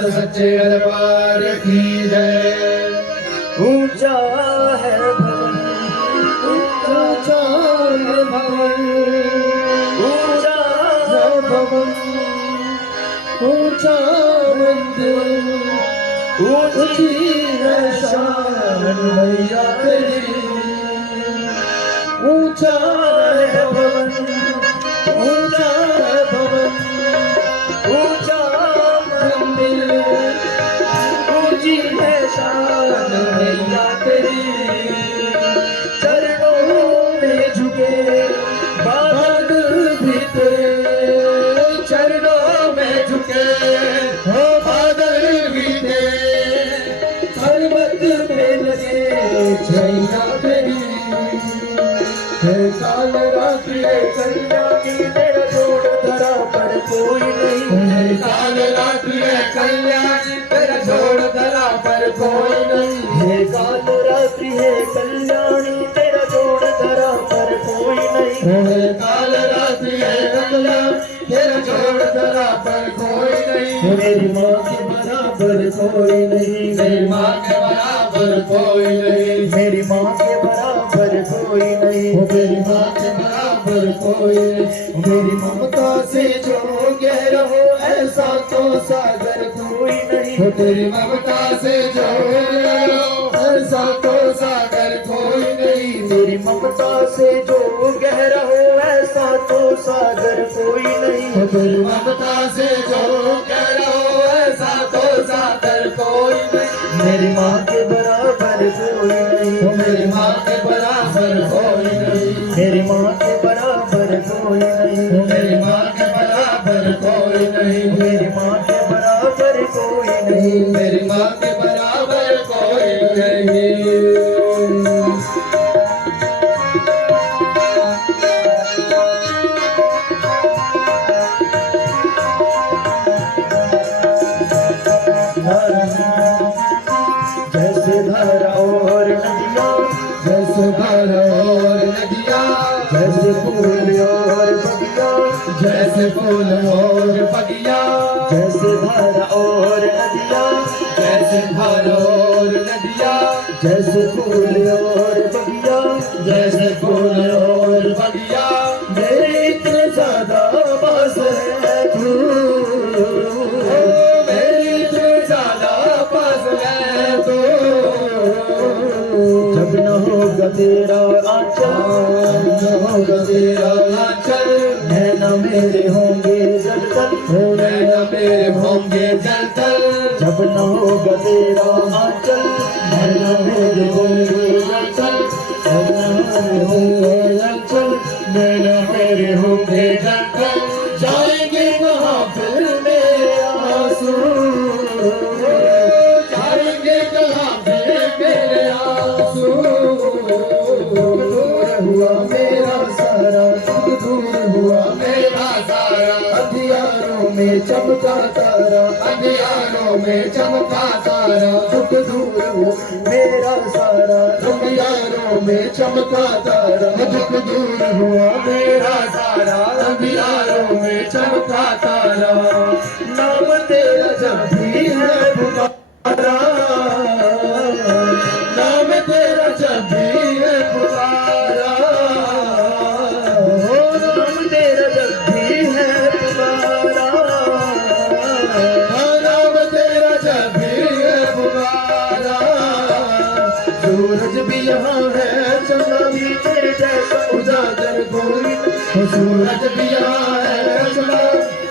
सच्चे दरबार की जय। ऊंचा है भवन, ऊंचा है भवन, ऊंचा है भवन, ऊंचा मंदिर, ऊंची है शान मैया तेरी। ऊंचा है भवन, ऊंचा है भवन, ऊंचा मंदिर, ऊंची है शान मैया तेरी। चरणों में झुके बादल भी तेरे, चरणों में झुके हो बादल भी तेरे। पर्वत पे लगे छैया तेरी, काल रात्रि कल्याणी तेरा जोड़ धरा पर कोई नहीं। काल रात्रि कल्याणी तेरा जोड़ धरा पर कोई नहीं। हे काल रात्रि है कल्याणी तेरा जोड़ धरा पर कोई नहीं। काल रात्रि कल्याणी तेरा जोड़ धरा पर कोई नहीं। मेरी माँ के बराबर कोई नहीं, मेरी माँ के बराबर कोई नहीं। मेरी माँ के बराबर कोई नहीं, मेरी माँ के बराबर कोई नहीं। मेरी ममता से जो गहरा हो ऐसा तो सागर कोई नहीं। तेरी ममता से जो ऐसा तो सागर कोई नहीं। मेरी ममता से जो गहरा हो ऐसा तो सागर कोई नहीं। तेरी ममता से जो गहरा हो ऐसा तो सागर कोई नहीं। मेरी माँ के बराबर कोई नहीं, मेरी माँ के बराबर कोई नहीं। मेरी माँ के बराबर कोई नहीं, मेरी माँ के बराबर कोई नहीं। मेरी माँ के बराबर कोई नहीं। मेरी माँ के बराबर कोई नहीं। जैसे धारा और नदियाँ, जैसे धारा और नदियाँ, जैसे फूल और बगिया, जैसे फूल और बगिया, जैसे धारा और नदियाँ, जैसे धारा और नदियाँ, जैसे फूल और बगिया, जैसे फूल और बगिया। मेरे इतने ज्यादा पास है तू, मेरी इतने ज्यादा पास है तो। जब न होगा तेरा आंचल, न होगा तेरा आंचल, नैना मेरे होंगे जलतल, नैना मेरे होंगे जलतल। जब न होगा तेरा आंचल, नैना मेरे होंगे जलतल, जब न होंगे जलतल, नैना मेरे होंगे जलतल। जाएंगे कहाँ फिर मेरे आंसू, जाएंगे कहाँ फिर मेरे आंसू। दूर हुआ मेरा सारा, दूर हुआ मेरा सारा, अंधियारों में चमका तारा, अंधियारों में चमका तारा। दुख दूर हो मेरा सारा, अंधियारों में चमका तारा। दुख दूर हुआ मेरा सारा, अंधियारों में चमका तारा। नाम तेरा जब भी है पुकारा, नाम तेरा जब भी है पुकारा, हो नाम तेरा जब भी है पुकारा। नाम तेरा जब भी है पुकारा। सूरज भी यहाँ है, चंद्र भी तेरे जैसा उजागर कोई नहीं। सूरज भी यहाँ है, चंद्र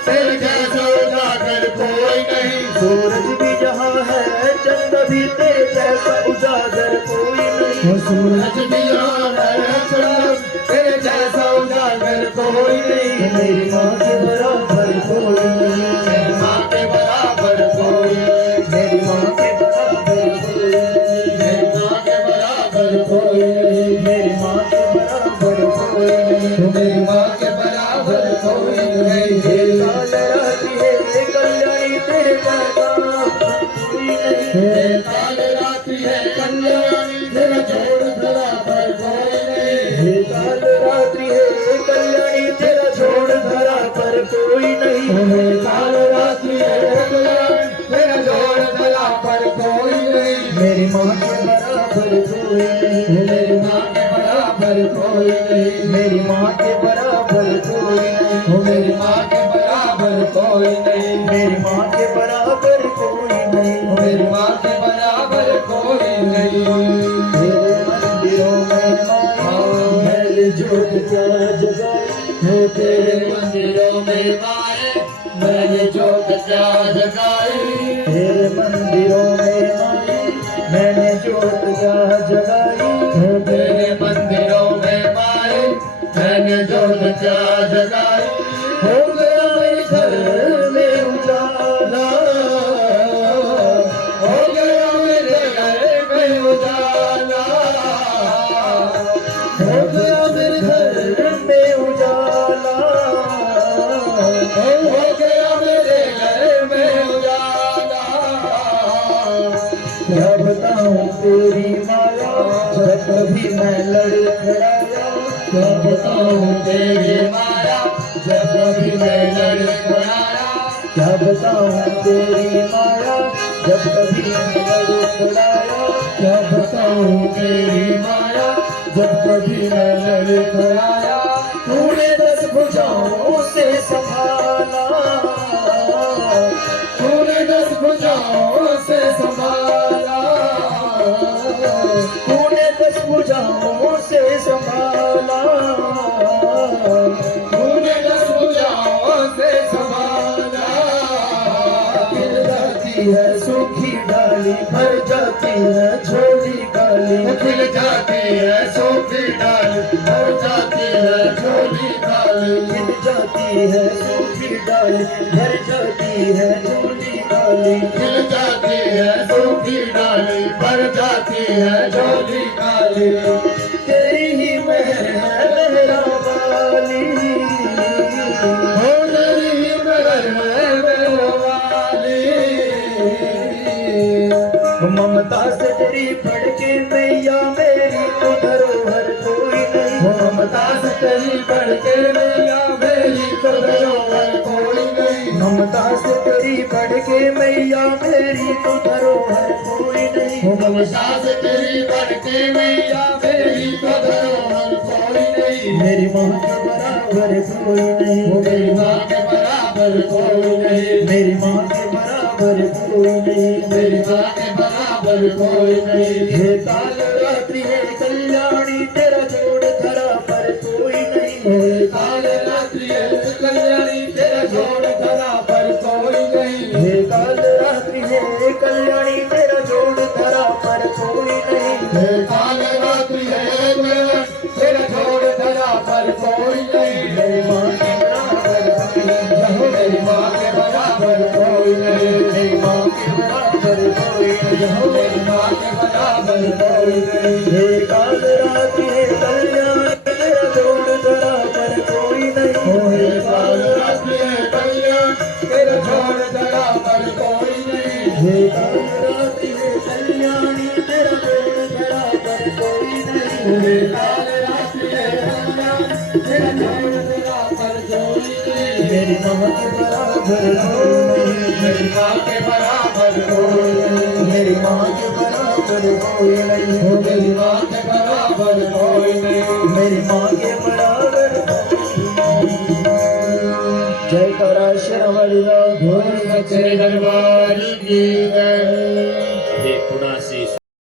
तेरे जैसा उजागर कोई नहीं। सूरज भी यहाँ है, चंद्र भी तेरे जैसा उजागर कोई नहीं। सूरज भी यहाँ है, चंद्र तेरे जैसा उजागर कोई नहीं। मेरी माँ के बराबर कोई नहीं, मेरी माँ के बराबर कोई नहीं। मेरी माँ के बराबर कोई नहीं, मेरी माँ के बराबर कोई नहीं। मेरी माँ के बराबर कोई नहीं। मेरी माँ के बराबर कोई नहीं। काल रात्रि है कल्याणी तेरे जैसा कोई नहीं। काल रात्रि है कल्याणी तेरा जोड़ धरा पर कोई नहीं। काल रात्रि है कल्याणी तेरा छोड़ धरा पर कोई कोई नहीं, मेरी माँ के बराबर कोई नहीं, मेरी माँ के बराबर कोई नहीं, मेरी माँ के बराबर कोई नहीं, मेरी माँ के बराबर कोई नहीं, मेरी माँ के बराबर कोई नहीं। तेरे मंदिरों में माया मैंने जोत क्या जगाई हो, तेरे मंदिरों में माए मैंने जोत क्या जगाई, तेरे मंदिरों में माया मैंने जोत क्या जगाई हो, तेरे मंदिरों में माए मैंने जोत क्या जगाई। हो गया मेरे घर में उजाला, हो गया मेरे घर में उजाला, हो गया मेरे घर में उजाला, हो गया मेरे घर में उजाला। क्या बताऊं तेरी माया जब कभी मैं लड़खड़ाया, क्या बताऊं तेरी माया जब कभी मैं लड़खड़ाया, क्या बताऊं तेरी माया जब कभी मैं लड़खड़ाया, क्या बताऊं तेरी माया जब कभी मैं लड़खड़ाया। तूने 10 भुजाओं से संभाला, तूने 10 भुजाओं से संभाला, तूने 10 भुजाओं से संभाला, तूने 10 भुजाओं से संभाला। खिल जाती है सूखी डाली, भर जाती है झोली काली, खिल जाती है सूखी डाल, भर जाती है झोली खाली, खिल जाती है सूखी डाली, भर जाती है झोली काली, खिल जाती है सूखी डाली, भर जाती है झोली खाली। तेरी ही मेहर है लहरा वाली, हो तेरी मेहर है मेहरबानी, ममता से तेरी फड़के मैया मेरी तो धरोहर कोई नहीं, ममता से तेरी बढ़ के मैया मेरी तो धरोहर कोई नहीं, ममता से तेरी फड़के मैया मेरी तो धरोहर कोई नहीं, ममता से तेरी बढ़ के मैया मेरी तो धरोहर कोई नहीं। मेरी माँ के बराबर कोई नहीं, मेरी माँ के बराबर कोई नहीं, मेरी माँ के बराबर कोई नहीं, मेरी माँ के बराबर कोई नहीं। हे काल रात्रि है कल्याणी तेरा जोड़ धरा पर कोई नहीं, हे काल रात्रि है कल्याणी तेरा जोड़ धरा पर कोई नहीं, हे काल रात्रि है कल्याणी तेरा जोड़ धरा पर कोई नहीं, हे काल रात्रि है तेरा जोड़ धरा पर कोई नहीं। मेरी माँ के बराबर कोई नहीं, मेरी माँ के बराबर कोई नहीं, मेरी माँ के बराबर कोई नहीं, मेरी माँ के बराबर कोई नहीं। हे काल रात्रि है कल्याणी तेरा जोड़ धरा पर कोई नहीं, हे काल रात्रि है कल्याण तेरा जोड़ धरा पर कोई नहीं, हे काल रात्रि है कल्याणी तेरा जोड़ धरा पर कोई नहीं, हे काल रात्रि है कल्याण तेरा जोड़ धरा पर कोई नहीं। मेरी माँ के बराबर कोई नहीं, मेरी माँ के बराबर कोई नहीं, मेरी माँ के बराबर कोई नहीं, मेरी माँ के बराबर कोई नहीं। मेरी माँ के बराबर जय करा शेरवाली बोल सच्चे दरबार की जय। ये पुनः से